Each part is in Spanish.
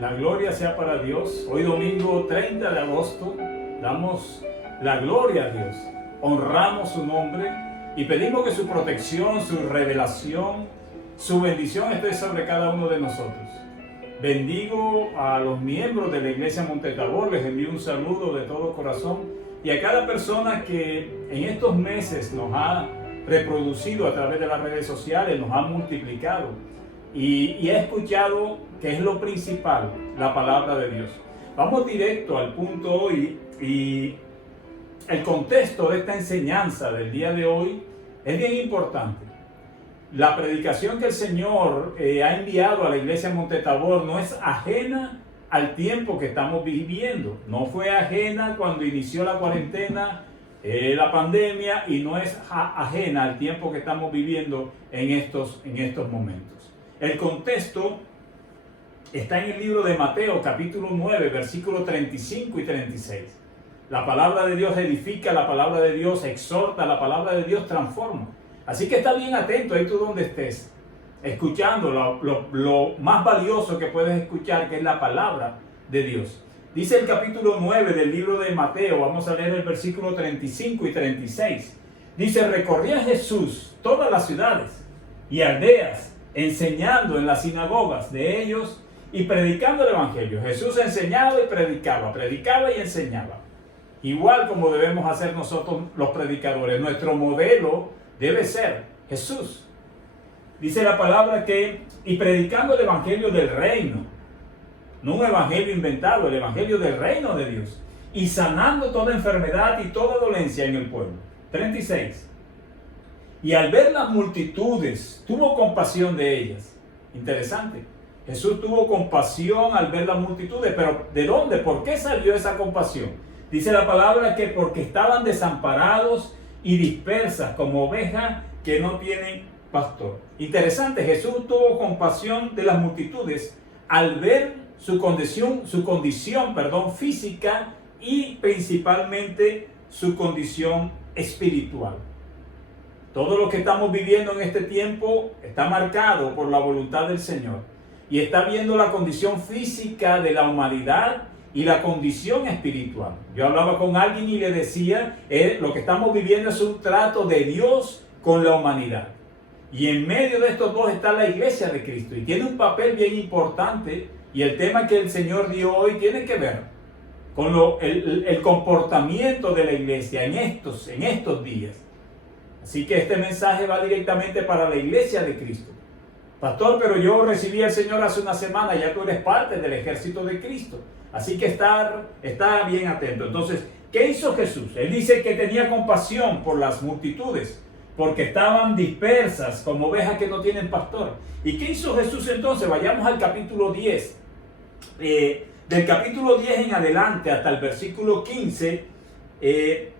la gloria sea para Dios. Hoy domingo 30 de agosto damos la gloria a Dios, honramos su nombre y pedimos que su protección, su revelación, su bendición esté sobre cada uno de nosotros. Bendigo a los miembros de la Iglesia Montetabor, les envío un saludo de todo corazón y a cada persona que en estos meses nos ha reproducido a través de las redes sociales, nos ha multiplicado y ha escuchado, que es lo principal, la palabra de Dios. Vamos directo al punto hoy, y el contexto de esta enseñanza del día de hoy es bien importante. La predicación que el Señor ha enviado a la Iglesia Montetabor no es ajena al tiempo que estamos viviendo. No fue ajena cuando inició la cuarentena, la pandemia, y no es ajena al tiempo que estamos viviendo en estos momentos. El contexto está en el libro de Mateo, capítulo 9, versículos 35 y 36. La palabra de Dios edifica, la palabra de Dios exhorta, la palabra de Dios transforma. Así que está bien atento ahí tú donde estés, escuchando lo más valioso que puedes escuchar, que es la palabra de Dios. Dice el capítulo 9 del libro de Mateo, vamos a leer el versículo 35 y 36. Dice: recorría Jesús todas las ciudades y aldeas, enseñando en las sinagogas de ellos y predicando el evangelio. Jesús enseñaba y predicaba y enseñaba. Igual como debemos hacer nosotros los predicadores. Nuestro modelo debe ser Jesús. Dice la palabra que, y predicando el evangelio del reino, no un evangelio inventado, el evangelio del reino de Dios, y sanando toda enfermedad y toda dolencia en el pueblo. 36. Y al ver las multitudes, tuvo compasión de ellas. Interesante. Jesús tuvo compasión al ver las multitudes, pero ¿de dónde? ¿Por qué salió esa compasión? Dice la palabra que porque estaban desamparados y dispersas como ovejas que no tienen pastor. Interesante, Jesús tuvo compasión de las multitudes al ver su condición física y principalmente su condición espiritual. Todo lo que estamos viviendo en este tiempo está marcado por la voluntad del Señor y está viendo la condición física de la humanidad y la condición espiritual. Yo hablaba con alguien y le decía, lo que estamos viviendo es un trato de Dios con la humanidad. Y en medio de estos dos está la Iglesia de Cristo y tiene un papel bien importante, y el tema que el Señor dio hoy tiene que ver con el comportamiento de la Iglesia en estos días. Así que este mensaje va directamente para la Iglesia de Cristo. Pastor, pero yo recibí al Señor hace una semana, ya tú eres parte del ejército de Cristo. Así que está bien atento. Entonces, ¿qué hizo Jesús? Él dice que tenía compasión por las multitudes, porque estaban dispersas como ovejas que no tienen pastor. ¿Y qué hizo Jesús entonces? Vayamos al capítulo 10. Del capítulo 10 en adelante hasta el versículo 15, Él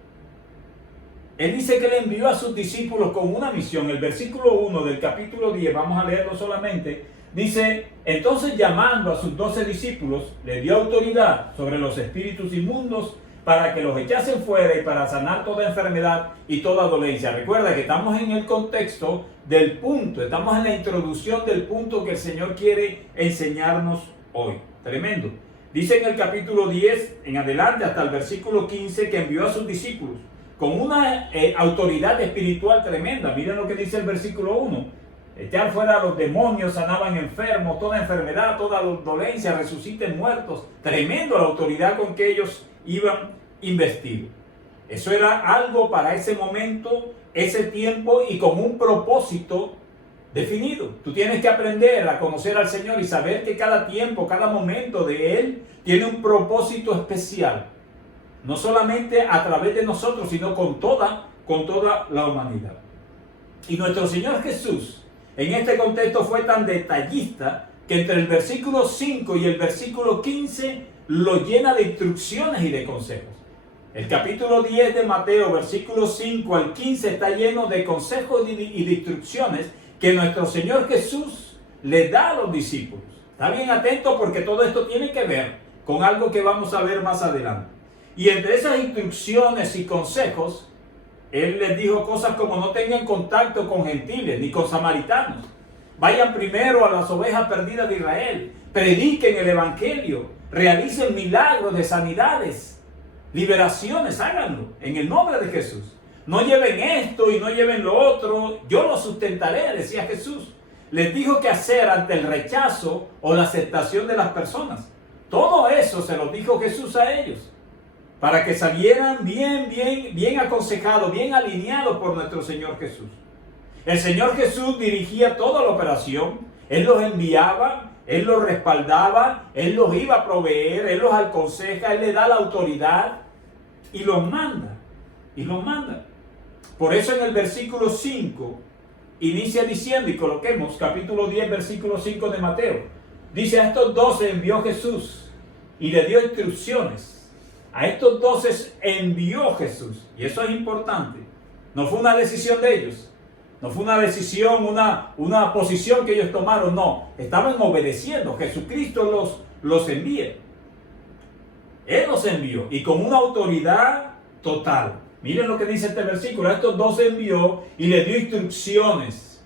dice que le envió a sus discípulos con una misión. El versículo 1 del capítulo 10, vamos a leerlo solamente, dice: entonces llamando a sus 12 discípulos, le dio autoridad sobre los espíritus inmundos para que los echasen fuera y para sanar toda enfermedad y toda dolencia. Recuerda que estamos en el contexto del punto, estamos en la introducción del punto que el Señor quiere enseñarnos hoy. Tremendo. Dice en el capítulo 10 en adelante hasta el versículo 15 que envió a sus discípulos con una autoridad espiritual tremenda. Miren lo que dice el versículo 1. Echar fuera a los demonios, sanaban enfermos, toda enfermedad, toda dolencia, resuciten muertos. Tremendo la autoridad con que ellos iban investidos. Eso era algo para ese momento, ese tiempo, y con un propósito definido. Tú tienes que aprender a conocer al Señor y saber que cada tiempo, cada momento de Él tiene un propósito especial. No solamente a través de nosotros, sino con toda la humanidad. Y nuestro Señor Jesús, en este contexto, fue tan detallista que entre el versículo 5 y el versículo 15 lo llena de instrucciones y de consejos. El capítulo 10 de Mateo, versículos 5 al 15, está lleno de consejos y de instrucciones que nuestro Señor Jesús le da a los discípulos. Está bien atento porque todo esto tiene que ver con algo que vamos a ver más adelante. Y entre esas instrucciones y consejos, Él les dijo cosas como: no tengan contacto con gentiles ni con samaritanos. Vayan primero a las ovejas perdidas de Israel. Prediquen el evangelio. Realicen milagros de sanidades, liberaciones. Háganlo en el nombre de Jesús. No lleven esto y no lleven lo otro. Yo lo sustentaré, decía Jesús. Les dijo qué hacer ante el rechazo o la aceptación de las personas. Todo eso se lo dijo Jesús a ellos, para que salieran bien aconsejados, bien alineados por nuestro Señor Jesús. El Señor Jesús dirigía toda la operación. Él los enviaba, Él los respaldaba, Él los iba a proveer, Él los aconseja, Él le da la autoridad y los manda. Por eso en el versículo 5 inicia diciendo, y coloquemos capítulo 10, versículo 5 de Mateo. Dice, a estos 12 envió Jesús y le dio instrucciones. A estos 12 envió Jesús. Y eso es importante. No fue una decisión de ellos. No fue una decisión, una posición que ellos tomaron. No, estaban obedeciendo. Jesucristo los envía. Él los envió y con una autoridad total. Miren lo que dice este versículo. A estos 12 envió y le dio instrucciones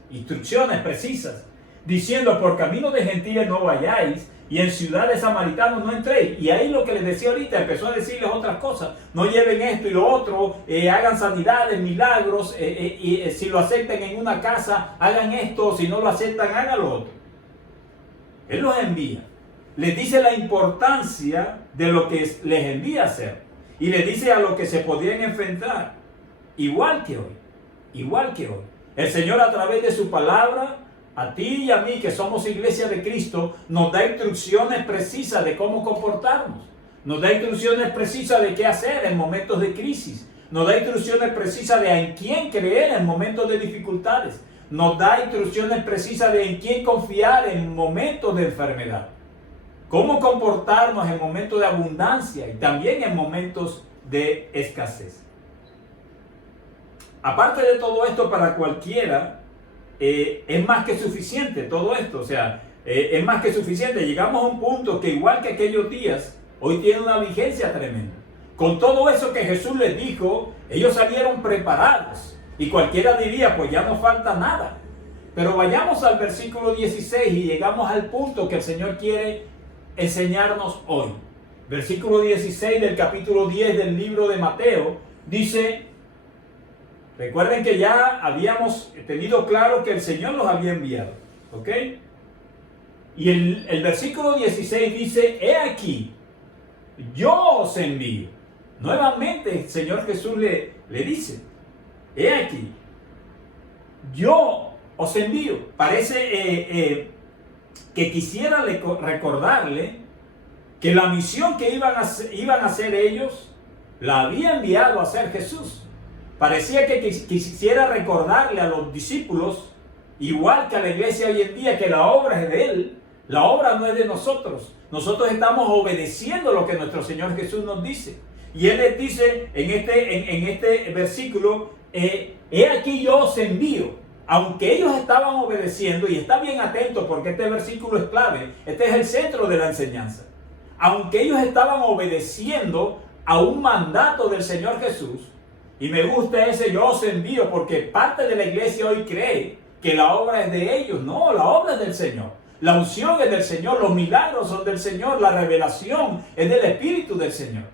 precisas, diciendo, por camino de gentiles no vayáis, y en ciudad de samaritanos no entréis. Y ahí lo que les decía ahorita, empezó a decirles otras cosas. No lleven esto y lo otro, hagan sanidades, milagros, y si lo aceptan en una casa, hagan esto, si no lo aceptan, hagan lo otro. Él los envía. Les dice la importancia de lo que les envía a hacer. Y les dice a lo que se podían enfrentar. Igual que hoy. El Señor, a través de su palabra, a ti y a mí, que somos iglesia de Cristo, nos da instrucciones precisas de cómo comportarnos. Nos da instrucciones precisas de qué hacer en momentos de crisis. Nos da instrucciones precisas de en quién creer en momentos de dificultades. Nos da instrucciones precisas de en quién confiar en momentos de enfermedad. Cómo comportarnos en momentos de abundancia y también en momentos de escasez. Aparte de todo esto, para cualquiera, es más que suficiente todo esto. O sea, es más que suficiente. Llegamos a un punto que igual que aquellos días, hoy tiene una vigencia tremenda. Con todo eso que Jesús les dijo, ellos salieron preparados. Y cualquiera diría, pues ya no falta nada. Pero vayamos al versículo 16 y llegamos al punto que el Señor quiere enseñarnos hoy. Versículo 16 del capítulo 10 del libro de Mateo dice, recuerden que ya habíamos tenido claro que el Señor los había enviado, ¿ok? Y el versículo 16 dice, he aquí, yo os envío. Nuevamente el Señor Jesús le dice, he aquí, yo os envío. Parece que quisiera recordarle que la misión que iban a hacer ellos, la había enviado a hacer Jesús. Parecía que quisiera recordarle a los discípulos, igual que a la iglesia hoy en día, que la obra es de Él, la obra no es de nosotros. Nosotros estamos obedeciendo lo que nuestro Señor Jesús nos dice. Y Él les dice en este versículo, he aquí yo os envío. Aunque ellos estaban obedeciendo, y está bien atento porque este versículo es clave, este es el centro de la enseñanza. Aunque ellos estaban obedeciendo a un mandato del Señor Jesús, y me gusta ese yo os envío porque parte de la iglesia hoy cree que la obra es de ellos. No, la obra es del Señor. La unción es del Señor, los milagros son del Señor, la revelación es del Espíritu del Señor.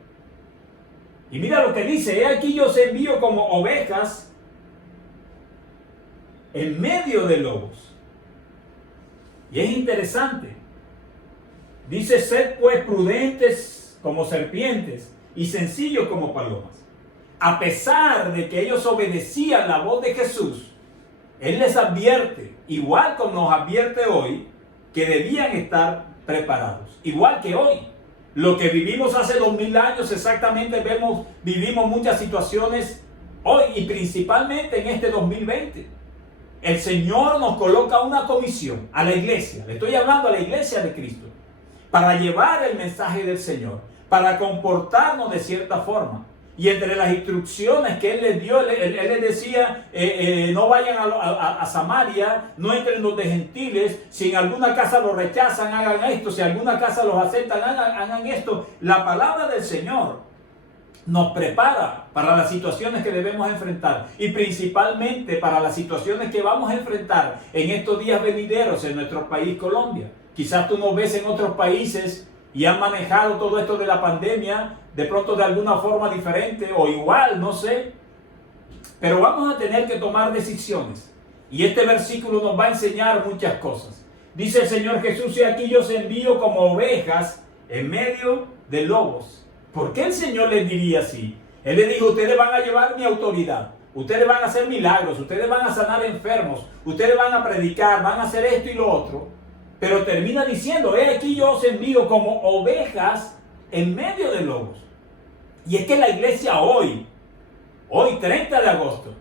Y mira lo que dice, he aquí yo os envío como ovejas en medio de lobos. Y es interesante. Dice, sed pues prudentes como serpientes y sencillos como palomas. A pesar de que ellos obedecían la voz de Jesús, Él les advierte, igual como nos advierte hoy, que debían estar preparados. Igual que hoy. Lo que vivimos hace 2000 años, exactamente vivimos muchas situaciones hoy y principalmente en este 2020. El Señor nos coloca una comisión a la iglesia, le estoy hablando a la iglesia de Cristo, para llevar el mensaje del Señor, para comportarnos de cierta forma. Y entre las instrucciones que Él les dio, Él les decía, no vayan a Samaria, no entren los de gentiles, si en alguna casa los rechazan, hagan esto, si en alguna casa los aceptan, hagan esto. La palabra del Señor nos prepara para las situaciones que debemos enfrentar y principalmente para las situaciones que vamos a enfrentar en estos días venideros en nuestro país Colombia. Quizás tú nos ves en otros países y han manejado todo esto de la pandemia de pronto de alguna forma diferente o igual, no sé. Pero vamos a tener que tomar decisiones y este versículo nos va a enseñar muchas cosas. Dice el Señor Jesús: y aquí yo os envío como ovejas en medio de lobos. ¿Por qué el Señor les diría así? Él les dijo: ustedes van a llevar mi autoridad, ustedes van a hacer milagros, ustedes van a sanar enfermos, ustedes van a predicar, van a hacer esto y lo otro. Pero termina diciendo: he aquí yo os envío como ovejas en medio de lobos. Y es que la iglesia hoy 30 de agosto,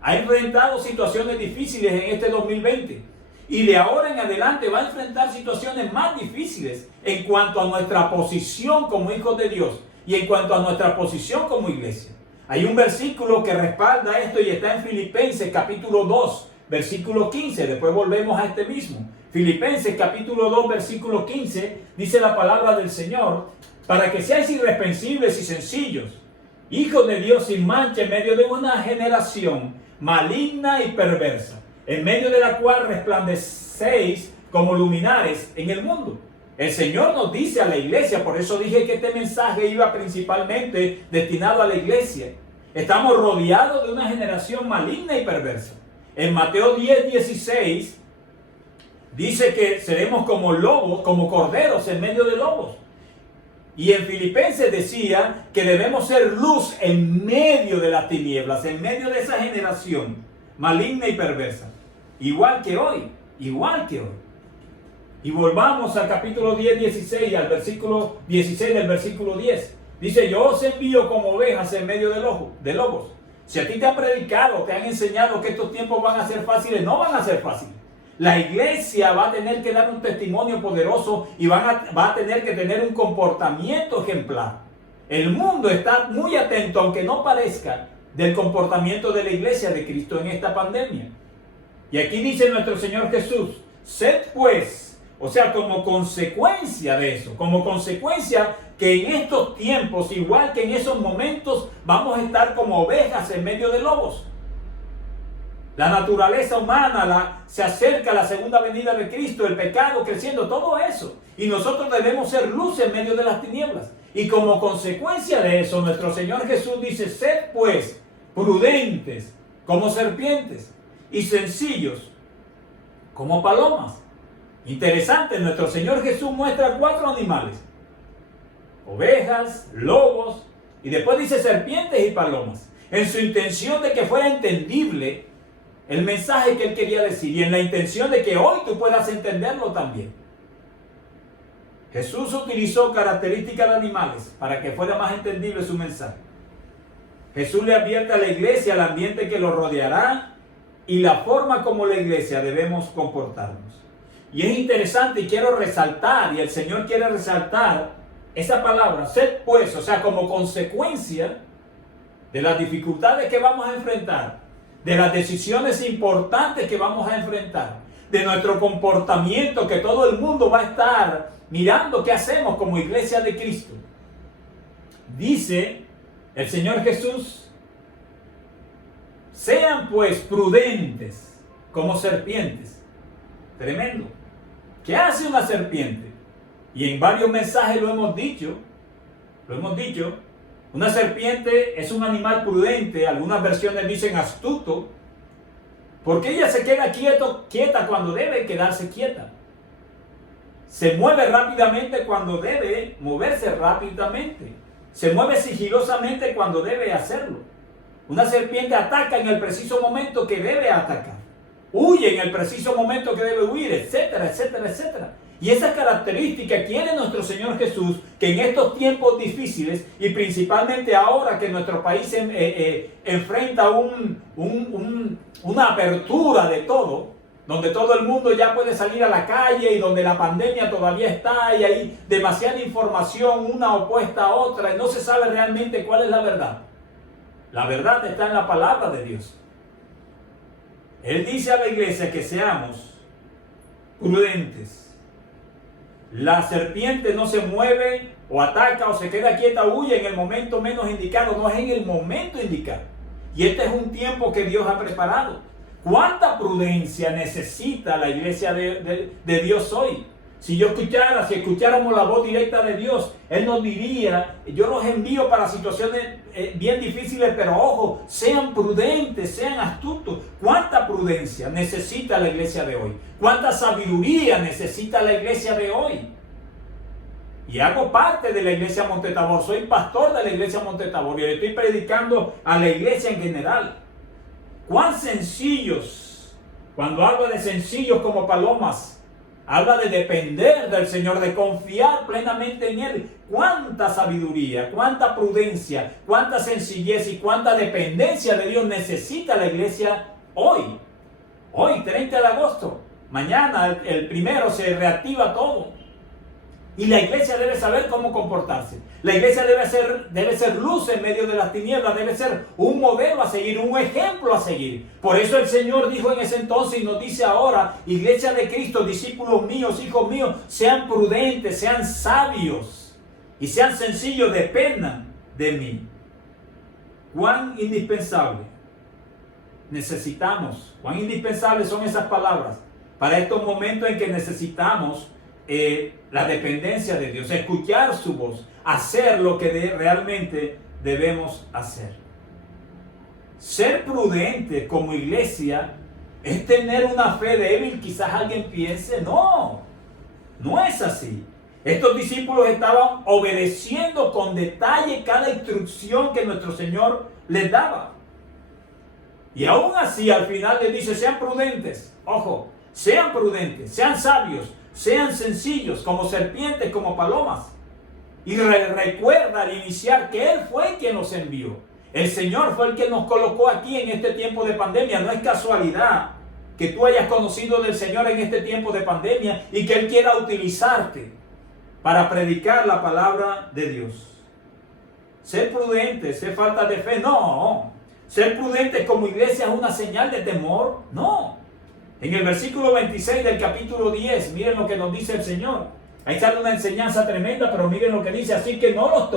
ha enfrentado situaciones difíciles en este 2020. Y de ahora en adelante va a enfrentar situaciones más difíciles en cuanto a nuestra posición como hijos de Dios y en cuanto a nuestra posición como iglesia. Hay un versículo que respalda esto y está en Filipenses capítulo 2, versículo 15. Después volvemos a este mismo. Filipenses capítulo 2, versículo 15, dice la palabra del Señor: para que seáis irreprensibles y sencillos, hijos de Dios sin mancha en medio de una generación maligna y perversa, en medio de la cual resplandecéis como luminares en el mundo. El Señor nos dice a la iglesia, por eso dije que este mensaje iba principalmente destinado a la iglesia. Estamos rodeados de una generación maligna y perversa. En Mateo 10:16 dice que seremos como lobos, como corderos en medio de lobos. Y en Filipenses decía que debemos ser luz en medio de las tinieblas, en medio de esa generación maligna y perversa. Igual que hoy. Y volvamos al capítulo 10:16, al versículo 16 del versículo 10. Dice: yo os envío como ovejas en medio de lobos. Si a ti te han predicado, te han enseñado que estos tiempos van a ser fáciles, no van a ser fáciles. La iglesia va a tener que dar un testimonio poderoso y va a tener que tener un comportamiento ejemplar. El mundo está muy atento, aunque no parezca, del comportamiento de la iglesia de Cristo en esta pandemia. Y aquí dice nuestro Señor Jesús: sed pues, o sea, como consecuencia de eso, como consecuencia que en estos tiempos, igual que en esos momentos, vamos a estar como ovejas en medio de lobos. La naturaleza humana se acerca a la segunda venida de Cristo, el pecado creciendo, todo eso. Y nosotros debemos ser luz en medio de las tinieblas. Y como consecuencia de eso, nuestro Señor Jesús dice: sed pues prudentes como serpientes y sencillos como palomas. Interesante, nuestro Señor Jesús muestra 4 animales: ovejas, lobos, y después dice serpientes y palomas, en su intención de que fuera entendible el mensaje que Él quería decir y en la intención de que hoy tú puedas entenderlo también. Jesús utilizó características de animales para que fuera más entendible su mensaje. Jesús le advierte a la iglesia el ambiente que lo rodeará y la forma como la iglesia debemos comportarnos. Y es interesante y quiero resaltar, y el Señor quiere resaltar esa palabra, sed pues, o sea, como consecuencia de las dificultades que vamos a enfrentar, de las decisiones importantes que vamos a enfrentar, de nuestro comportamiento que todo el mundo va a estar mirando qué hacemos como iglesia de Cristo. Dice el Señor Jesús: sean pues prudentes como serpientes. Tremendo. ¿Qué hace una serpiente? Y en varios mensajes lo hemos dicho. Una serpiente es un animal prudente, algunas versiones dicen astuto, porque ella se queda quieta cuando debe quedarse quieta. Se mueve rápidamente cuando debe moverse rápidamente. Se mueve sigilosamente cuando debe hacerlo. Una serpiente ataca en el preciso momento que debe atacar. Huye en el preciso momento que debe huir, etcétera, etcétera, etcétera. Y esa característica quiere nuestro Señor Jesús que en estos tiempos difíciles y principalmente ahora que nuestro país enfrenta una apertura de todo, donde todo el mundo ya puede salir a la calle y donde la pandemia todavía está y hay demasiada información una opuesta a otra y no se sabe realmente cuál es la verdad. La verdad está en la palabra de Dios. Él dice a la iglesia que seamos prudentes. La serpiente no se mueve o ataca o se queda quieta, huye en el momento menos indicado, no es en el momento indicado. Y este es un tiempo que Dios ha preparado. ¿Cuánta prudencia necesita la iglesia de Dios hoy? Si escucháramos la voz directa de Dios, Él nos diría, yo los envío para situaciones bien difíciles, pero ojo, sean prudentes, sean astutos. ¿Cuánta prudencia necesita la iglesia de hoy? ¿Cuánta sabiduría necesita la iglesia de hoy? Y hago parte de la iglesia Monte Tabor, soy pastor de la iglesia Monte Tabor y le estoy predicando a la iglesia en general. ¿Cuán sencillos? Cuando hablo de sencillos como palomas, habla de depender del Señor, de confiar plenamente en Él. Cuánta sabiduría, cuánta prudencia, cuánta sencillez y cuánta dependencia de Dios necesita la iglesia hoy. Hoy, 30 de agosto. Mañana, el 1 se reactiva todo. Y la iglesia debe saber cómo comportarse. La iglesia debe ser luz en medio de las tinieblas, debe ser un modelo a seguir, un ejemplo a seguir. Por eso el Señor dijo en ese entonces y nos dice ahora, iglesia de Cristo, discípulos míos, hijos míos, sean prudentes, sean sabios y sean sencillos, dependan de mí. Cuán indispensable necesitamos, cuán indispensables son esas palabras para estos momentos en que necesitamos la dependencia de Dios, escuchar su voz, hacer lo que realmente debemos hacer. Ser prudente como iglesia es tener una fe débil, quizás alguien piense, no es así. Estos discípulos estaban obedeciendo con detalle cada instrucción que nuestro Señor les daba. Y aún así al final les dice, sean prudentes, ojo, sean prudentes, sean sabios, sean sencillos, como serpientes, como palomas. Y recuerda al iniciar que Él fue quien nos envió. El Señor fue el que nos colocó aquí en este tiempo de pandemia. No es casualidad que tú hayas conocido del Señor en este tiempo de pandemia y que Él quiera utilizarte para predicar la palabra de Dios. Ser prudente, ser falta de fe, no. Ser prudente como iglesia es una señal de temor, no. En el versículo 26 del capítulo 10, miren lo que nos dice el Señor. Ahí sale una enseñanza tremenda, pero miren lo que dice. Así que no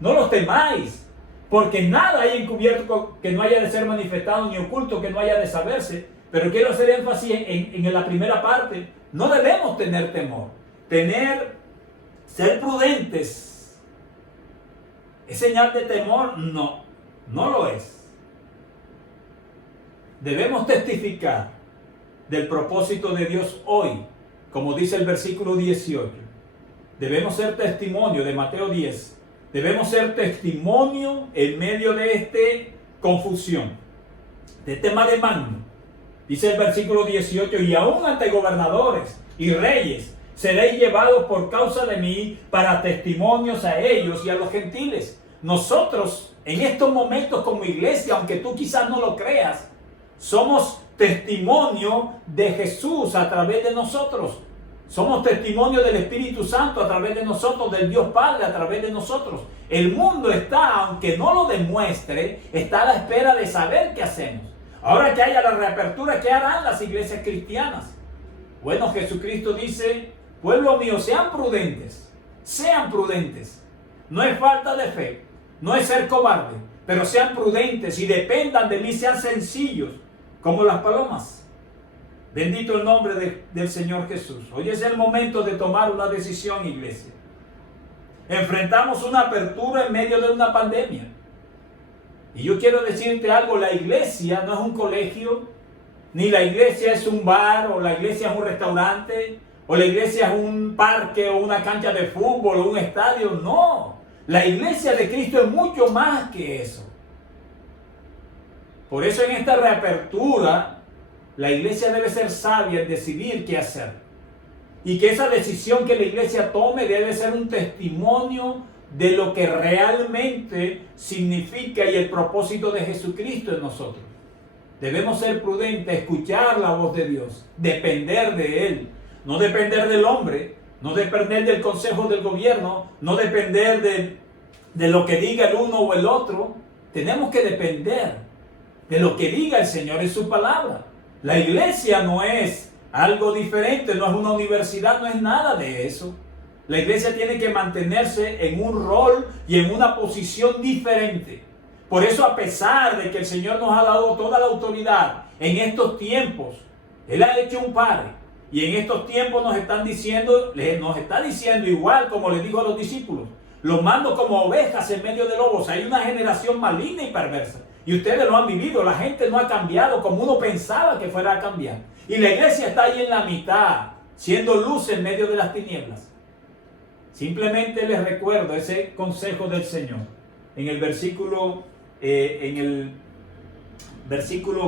los temáis, porque nada hay encubierto que no haya de ser manifestado, ni oculto que no haya de saberse. Pero quiero hacer énfasis en la primera parte. No debemos tener temor. Ser prudentes, ¿es señal de temor? No lo es. Debemos testificar del propósito de Dios hoy, como dice el versículo 18. Debemos ser testimonio de Mateo 10. Debemos ser testimonio en medio de esta confusión, de este mare magnum. Dice el versículo 18, y aún ante gobernadores y reyes seréis llevados por causa de mí para testimonios a ellos y a los gentiles. Nosotros en estos momentos como iglesia, aunque tú quizás no lo creas, somos testimonio de Jesús a través de nosotros. Somos testimonio del Espíritu Santo a través de nosotros, del Dios Padre a través de nosotros. El mundo está, aunque no lo demuestre, está a la espera de saber qué hacemos. Ahora que haya la reapertura, ¿qué harán las iglesias cristianas? Bueno, Jesucristo dice, pueblo mío, sean prudentes, sean prudentes. No es falta de fe, no es ser cobarde, pero sean prudentes y dependan de mí, sean sencillos, como las palomas. Bendito el nombre del Señor Jesús. Hoy es el momento de tomar una decisión, iglesia. Enfrentamos una apertura en medio de una pandemia. Y yo quiero decirte algo, la iglesia no es un colegio, ni la iglesia es un bar, o la iglesia es un restaurante, o la iglesia es un parque, o una cancha de fútbol, o un estadio. No, la iglesia de Cristo es mucho más que eso. Por eso en esta reapertura, la iglesia debe ser sabia en decidir qué hacer. Y que esa decisión que la iglesia tome debe ser un testimonio de lo que realmente significa y el propósito de Jesucristo en nosotros. Debemos ser prudentes, escuchar la voz de Dios, depender de Él, no depender del hombre, no depender del consejo del gobierno, no depender de lo que diga el uno o el otro. Tenemos que depender de lo que diga el Señor en su palabra. La iglesia no es algo diferente, no es una universidad, no es nada de eso. La iglesia tiene que mantenerse en un rol y en una posición diferente. Por eso, a pesar de que el Señor nos ha dado toda la autoridad en estos tiempos, Él ha hecho un padre. Y en estos tiempos nos está diciendo igual como le dijo a los discípulos: los mando como ovejas en medio de lobos. Hay una generación maligna y perversa. Y ustedes lo han vivido. La gente no ha cambiado como uno pensaba que fuera a cambiar. Y la iglesia está ahí en la mitad, siendo luz en medio de las tinieblas. Simplemente les recuerdo ese consejo del Señor. En el versículo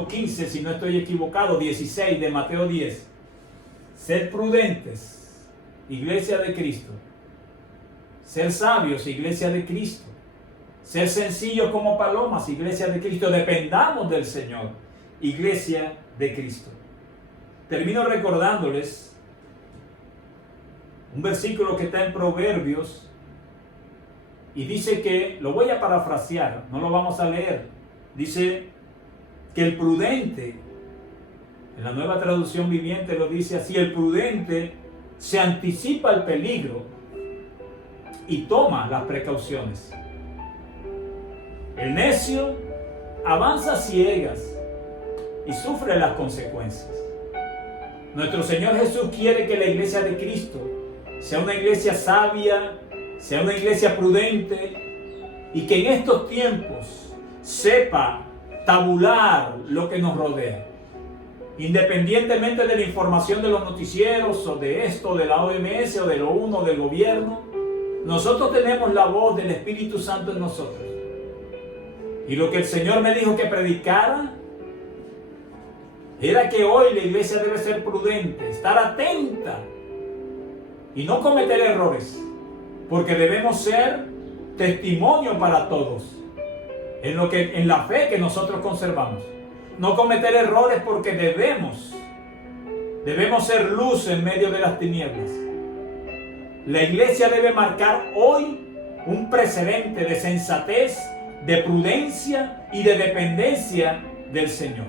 15, si no estoy equivocado, 16 de Mateo 10. Sed prudentes, iglesia de Cristo. Ser sabios, iglesia de Cristo. Ser sencillos como palomas, iglesia de Cristo. Dependamos del Señor, iglesia de Cristo. Termino recordándoles un versículo que está en Proverbios y dice que, lo voy a parafrasear, no lo vamos a leer. Dice que el prudente, en la Nueva Traducción Viviente lo dice así: el prudente se anticipa al peligro y toma las precauciones. El necio avanza a ciegas y sufre las consecuencias. Nuestro Señor Jesús quiere que la iglesia de Cristo sea una iglesia sabia, sea una iglesia prudente, y que en estos tiempos sepa tabular lo que nos rodea. Independientemente de la información de los noticieros, o de esto, de la OMS, o de lo uno, del gobierno, nosotros tenemos la voz del Espíritu Santo en nosotros. Y lo que el Señor me dijo que predicara era que hoy la iglesia debe ser prudente, estar atenta y no cometer errores, porque debemos ser testimonio para todos en la fe que nosotros conservamos. No cometer errores, porque debemos ser luz en medio de las tinieblas. La iglesia debe marcar hoy un precedente de sensatez, de prudencia y de dependencia del Señor.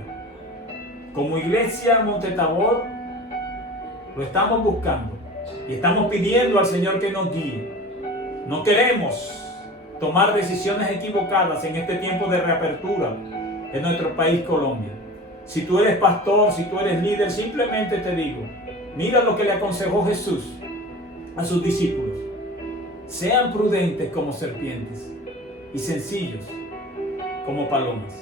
Como iglesia Monte Tabor lo estamos buscando y estamos pidiendo al Señor que nos guíe. No queremos tomar decisiones equivocadas en este tiempo de reapertura en nuestro país, Colombia. Si tú eres pastor, si tú eres líder, simplemente te digo, mira lo que le aconsejó Jesús a sus discípulos: sean prudentes como serpientes y sencillos como palomas.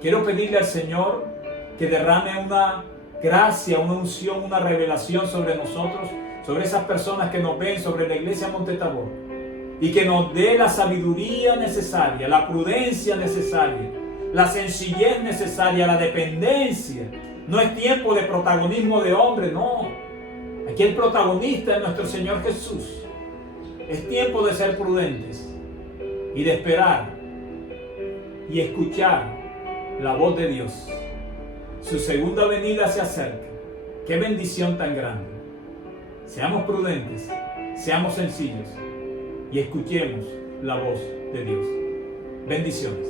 Quiero pedirle al Señor que derrame una gracia, una unción, una revelación sobre nosotros, sobre esas personas que nos ven, sobre la iglesia Monte Tabor, y que nos dé la sabiduría necesaria, la prudencia necesaria, la sencillez necesaria, la dependencia. No es tiempo de protagonismo de hombre, no. Aquí el protagonista es nuestro Señor Jesús. Es tiempo de ser prudentes y de esperar y escuchar la voz de Dios. Su segunda venida se acerca. ¡Qué bendición tan grande! Seamos prudentes, seamos sencillos y escuchemos la voz de Dios. Bendiciones.